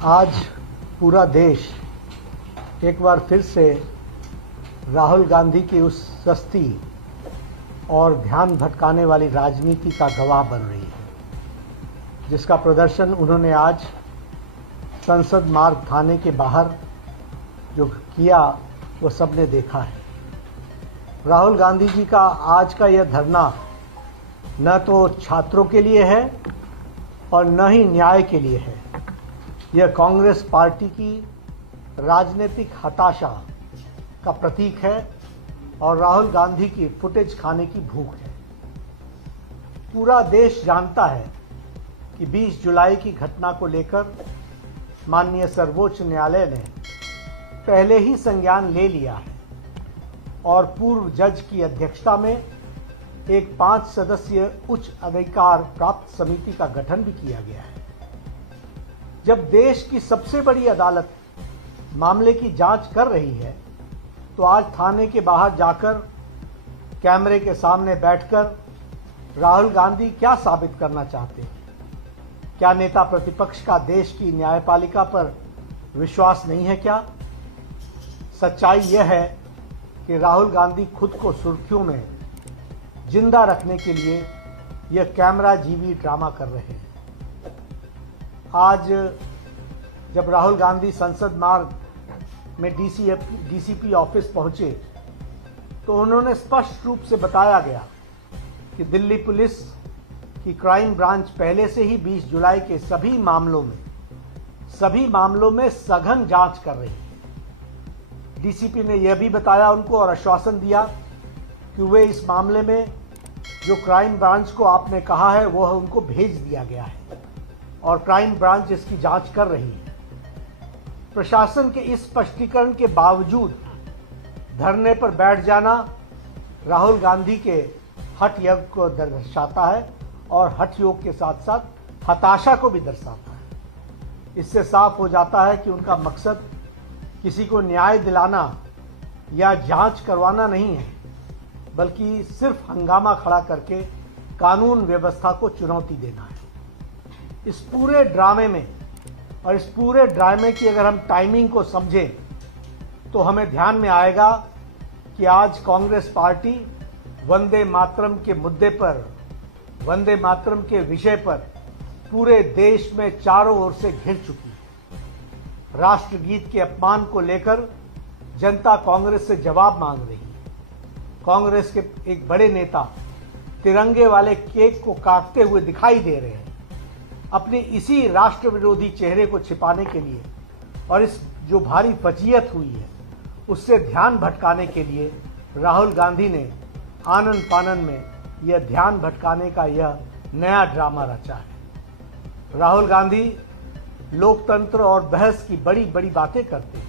आज पूरा देश एक बार फिर से राहुल गांधी की उस सस्ती और ध्यान भटकाने वाली राजनीति का गवाह बन रही है, जिसका प्रदर्शन उन्होंने आज संसद मार्ग थाने के बाहर जो किया वो सबने देखा है। राहुल गांधी जी का आज का यह धरना न तो छात्रों के लिए है और न ही न्याय के लिए है। यह कांग्रेस पार्टी की राजनीतिक हताशा का प्रतीक है और राहुल गांधी की फुटेज खाने की भूख है। पूरा देश जानता है कि 20 जुलाई की घटना को लेकर माननीय सर्वोच्च न्यायालय ने पहले ही संज्ञान ले लिया है और पूर्व जज की अध्यक्षता में एक 5 सदस्यीय उच्च अधिकार प्राप्त समिति का गठन भी किया गया है। जब देश की सबसे बड़ी अदालत मामले की जांच कर रही है तो आज थाने के बाहर जाकर कैमरे के सामने बैठकर राहुल गांधी क्या साबित करना चाहते हैं? क्या नेता प्रतिपक्ष का देश की न्यायपालिका पर विश्वास नहीं है क्या? सच्चाई यह है कि राहुल गांधी खुद को सुर्खियों में जिंदा रखने के लिए यह कैमरा जीवी ड्रामा कर रहे हैं। आज जब राहुल गांधी संसद मार्ग में डीसीपी ऑफिस पहुंचे तो उन्होंने स्पष्ट रूप से बताया गया कि दिल्ली पुलिस की क्राइम ब्रांच पहले से ही 20 जुलाई के सभी मामलों में सघन जांच कर रही है। डीसीपी ने यह भी बताया उनको और आश्वासन दिया कि वे इस मामले में जो क्राइम ब्रांच को आपने कहा है वह उनको भेज दिया गया है और क्राइम ब्रांच इसकी जांच कर रही है। प्रशासन के इस स्पष्टीकरण के बावजूद धरने पर बैठ जाना राहुल गांधी के हठ योग को दर्शाता है और हठ योग के साथ साथ हताशा को भी दर्शाता है। इससे साफ हो जाता है कि उनका मकसद किसी को न्याय दिलाना या जांच करवाना नहीं है, बल्कि सिर्फ हंगामा खड़ा करके कानून व्यवस्था को चुनौती देना है। इस पूरे ड्रामे में और इस पूरे ड्रामे की अगर हम टाइमिंग को समझें तो हमें ध्यान में आएगा कि आज कांग्रेस पार्टी वंदे मातरम के मुद्दे पर, वंदे मातरम के विषय पर पूरे देश में चारों ओर से घिर चुकी है। राष्ट्रगीत के अपमान को लेकर जनता कांग्रेस से जवाब मांग रही है। कांग्रेस के एक बड़े नेता तिरंगे वाले केक को काटते हुए दिखाई दे रहे हैं अपने इसी राष्ट्र विरोधी चेहरे को छिपाने के लिए, और इस जो भारी फजीयत हुई है उससे ध्यान भटकाने के लिए राहुल गांधी ने आनन फानन में यह ध्यान भटकाने का यह नया ड्रामा रचा है। राहुल गांधी लोकतंत्र और बहस की बड़ी बड़ी बातें करते हैं,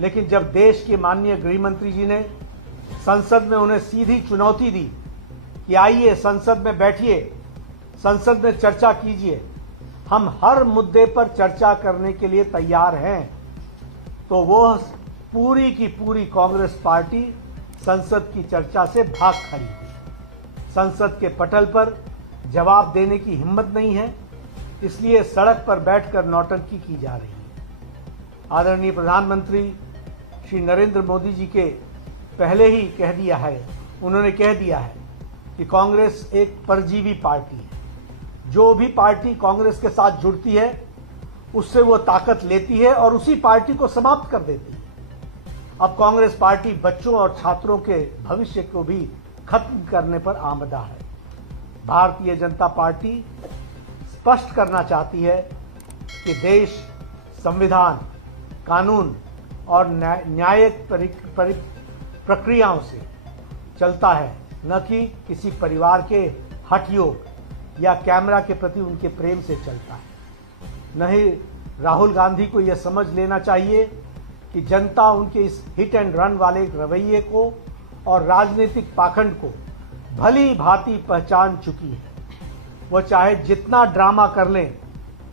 लेकिन जब देश के माननीय गृह मंत्री जी ने संसद में उन्हें सीधी चुनौती दी कि आइए संसद में बैठिए, संसद में चर्चा कीजिए, हम हर मुद्दे पर चर्चा करने के लिए तैयार हैं, तो वो पूरी की पूरी कांग्रेस पार्टी संसद की चर्चा से भाग खड़ी हुई। संसद के पटल पर जवाब देने की हिम्मत नहीं है, इसलिए सड़क पर बैठकर नौटंकी की जा रही है। आदरणीय प्रधानमंत्री श्री नरेंद्र मोदी जी के पहले ही उन्होंने कह दिया है कि कांग्रेस एक परजीवी पार्टी है। जो भी पार्टी कांग्रेस के साथ जुड़ती है उससे वो ताकत लेती है और उसी पार्टी को समाप्त कर देती है। अब कांग्रेस पार्टी बच्चों और छात्रों के भविष्य को भी खत्म करने पर आमदा है। भारतीय जनता पार्टी स्पष्ट करना चाहती है कि देश संविधान, कानून और न्यायिक प्रक्रियाओं से चलता है, न कि किसी परिवार के हठ योग या कैमरा के प्रति उनके प्रेम से चलता है। नहीं, राहुल गांधी को यह समझ लेना चाहिए कि जनता उनके इस हिट एंड रन वाले रवैये को और राजनीतिक पाखंड को भली भांति पहचान चुकी है। वह चाहे जितना ड्रामा कर लें,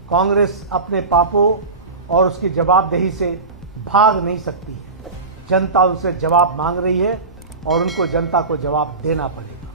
कांग्रेस अपने पापों और उसकी जवाबदेही से भाग नहीं सकती है। जनता उनसे जवाब मांग रही है और उनको जनता को जवाब देना पड़ेगा।